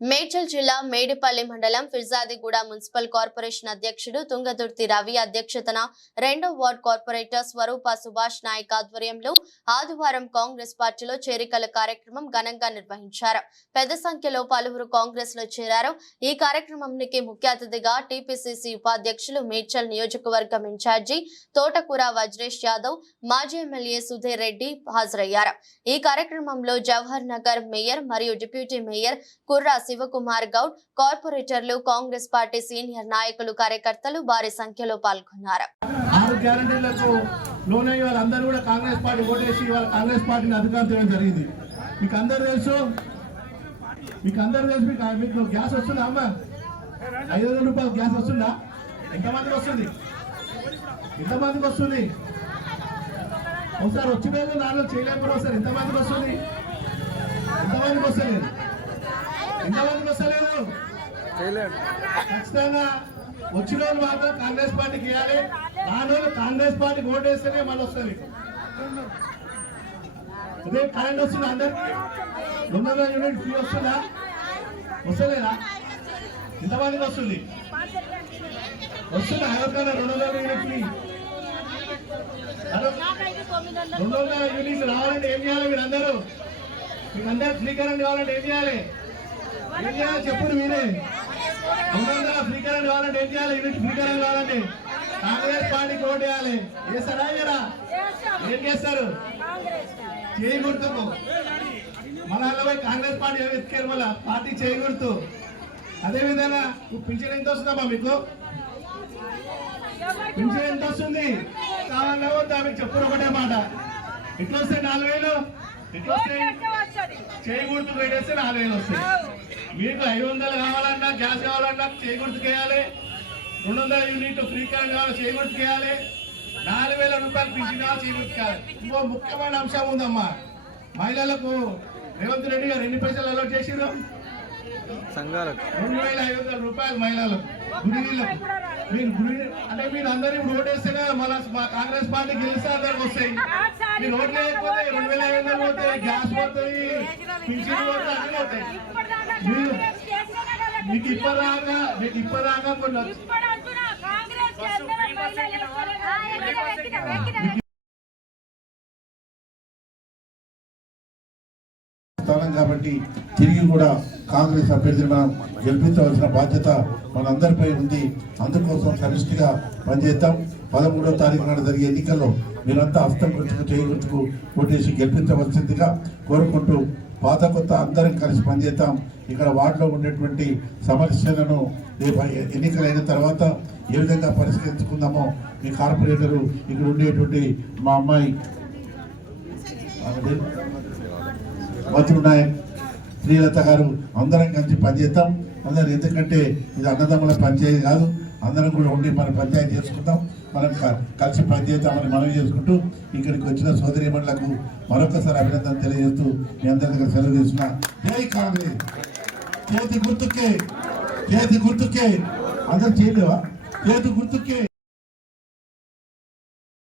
మేడ్చల్ జిల్లా మేడిపల్లి మండలం Peerzadiguda municipal corporation అధ్యక్షుడు తుంగదుర్తి రవి అధ్యక్షతన రెండో వార్డ్ కార్పొరేటర్ స్వరూప సుభాష్ నాయక్ ఆధ్వర్యంలో ఆదివారం కాంగ్రెస్ పార్టీలో చేరికల కార్యక్రమం ఘనంగా నిర్వహించారు. పెద్ద సంఖ్యలో పలువురు కాంగ్రెస్లో చేరారు. ఈ కార్యక్రమానికి ముఖ్య అతిథిగా టీపీసీసీ ఉపాధ్యక్షులు మేడ్చల్ నియోజకవర్గం ఇన్ఛార్జి తోటకూర వజ్రేష్ యాదవ్ మాజీ ఎమ్మెల్యే సుధీర్ రెడ్డి హాజరయ్యారు. ఈ కార్యక్రమంలో జవహర్ నగర్ మేయర్ మరియు డిప్యూటీ మేయర్ కుర్రా శివకుమార్ గౌడ్ కార్పొరేటర్లు కాంగ్రెస్ పార్టీ సీనియర్ నాయకులు కార్యకర్తలు భారీ సంఖ్యలో పాల్గొన్నారు. ఆరు గ్యారంటీలకు లోన్ కూడా కాంగ్రెస్ పార్టీ ఓటేసి వాళ్ళ కాంగ్రెస్ పార్టీని అధికారం చేయడం జరిగింది. మీకు అందరు తెలుసు? మీకు అందరు తెలుసు? మీకు మీకు గ్యాస్ వస్తుందా అమ్మా? ఐదు వందల రూపాయలు గ్యాస్ వస్తుందా? ఎంతమందికి వస్తుంది? ఎంతమందికి వస్తుంది? ఒకసారి వచ్చి మేము నాలుగు చేయలేకపోతే ఒకసారి ఎంతమందికి వస్తుంది? ఎంతమందికి వస్తలేదు? ఎంతమందికి వస్తలేదు? ఖచ్చితంగా వచ్చిన వాళ్ళు మాత్రం కాంగ్రెస్ పార్టీకి ఇవ్వాలి. రాని కాంగ్రెస్ పార్టీకి ఓటేస్తేనే మళ్ళీ వస్తుంది. అదే కరెంట్ వస్తుందా అందరికి. రెండు వందల యూనిట్ ఫ్రీ వస్తుందా? వస్తలేదా? ఎంతమందికి వస్తుంది? వస్తుందా? ఎవరికైనా రెండు వందల యూనిట్ ఫ్రీ? రెండు వందల యూనిట్ రావాలంటే ఏం చేయాలి మీరు అందరూ మీకు అందరు ఫ్రీ కరెంట్ కావాలంటే ఏం చేయాలి? చెప్పుడు మీరే. రెండు వందల ఫ్రీ కరెంట్ కావాలంటే ఏం చేయాలి? యూనిట్ ఫ్రీ కావాలంటే కాంగ్రెస్ పార్టీకి ఓటు వేయాలి. చేస్తారా కదా ఏం చేస్తారు? చేయి గుర్తుకు పోయి కాంగ్రెస్ పార్టీ ఎత్తుకెళ్ళి మళ్ళా? పార్టీ చేయి గుర్తు. అదే విధంగా పింఛన్ ఎంత వస్తుందమ్మా మీకు? పింఛన్ ఎంత వస్తుంది? కావాలన్నా వద్దా మీకు చెప్పుడు ఒకటే మాట. ఎట్లా వస్తాయి నాలుగు వేలు? చేయి గుర్తు పెట్టేస్తే నాలుగు వేలు వస్తాయి. మీకు ఐదు వందలు కావాలన్నా గ్యాస్ కావాలన్నా చేయి గుర్తుకేయాలి రెండు వందల యూనిట్ ఫ్రీ కరెంట్ కావాలి చేయి గుర్తుకేయాలి నాలుగు వేల రూపాయలు పింఛన్ కావాలి చేయి గుర్తుకేయాలి ఇంకో ముఖ్యమైన అంశం ఉందమ్మా. మహిళలకు రేవంత్ రెడ్డి గారు ఎన్ని పైసలు అలౌట్ చేసిరు సంఘాలకు. రెండు వేల ఐదు వందల రూపాయలు మహిళలకు మీరు గుడి అంటే మీరు అందరూ ఇప్పుడు ఓటేస్తేనే మళ్ళీ మా కాంగ్రెస్ పార్టీ గెలిస్తే అందరికి వస్తాయి మీరు ఓట్లు వేయకపోతే రెండు వేల పోతాయి గ్యాస్ పోతాయి పింఛన్ పోతాయి అన్ని పోతాయి మీరు మీకు ఇప్పటిదాకా మీకు ఇప్పటిదాకా కొన్ని కాబట్టి తిరిగి కూడా కాంగ్రెస్ అభ్యర్థిని మనం గెలిపించవలసిన బాధ్యత మనందరిపై ఉంది. అందుకోసం సమిష్టిగా పనిచేద్దాం. పదమూడో తారీఖు నాడు జరిగే ఎన్నికల్లో మీరంతా హస్తం గుర్తుకు చేయగుర్తుకు ఓటేసి గెలిపించవలసిందిగా కోరుకుంటూ పాత కొత్త అందరం కలిసి పనిచేద్దాం. ఇక్కడ వార్డులో ఉండేటువంటి సమస్యలను రేపు ఎన్నికలైన తర్వాత ఏ విధంగా పరిష్కరించుకుందామో మీ కార్పొరేటరు ఇక్కడ ఉండేటువంటి మా అమ్మాయి ఆమె పేరు? శ్రీలత గారు అందరం కలిసి పనిచేస్తాం అందరం ఎందుకంటే ఇది అన్నదమ్ముల పంచాయతీ కాదు. అందరం కూడా ఉండి మన పంచాయతీ చేసుకుందాం. మనం కలిసి పనిచేద్దామని మనం చేసుకుంటూ ఇక్కడికి వచ్చిన సోదరిమణులకు మరొకసారి అభినందన తెలియజేస్తూ మీ అందరి దగ్గర సెలవు చేస్తున్నా జై కాంగ్రెస్! చేతి గుర్తుకే చేతి గుర్తుకే. అందరు చేయలేవా? చేతి గుర్తుకే.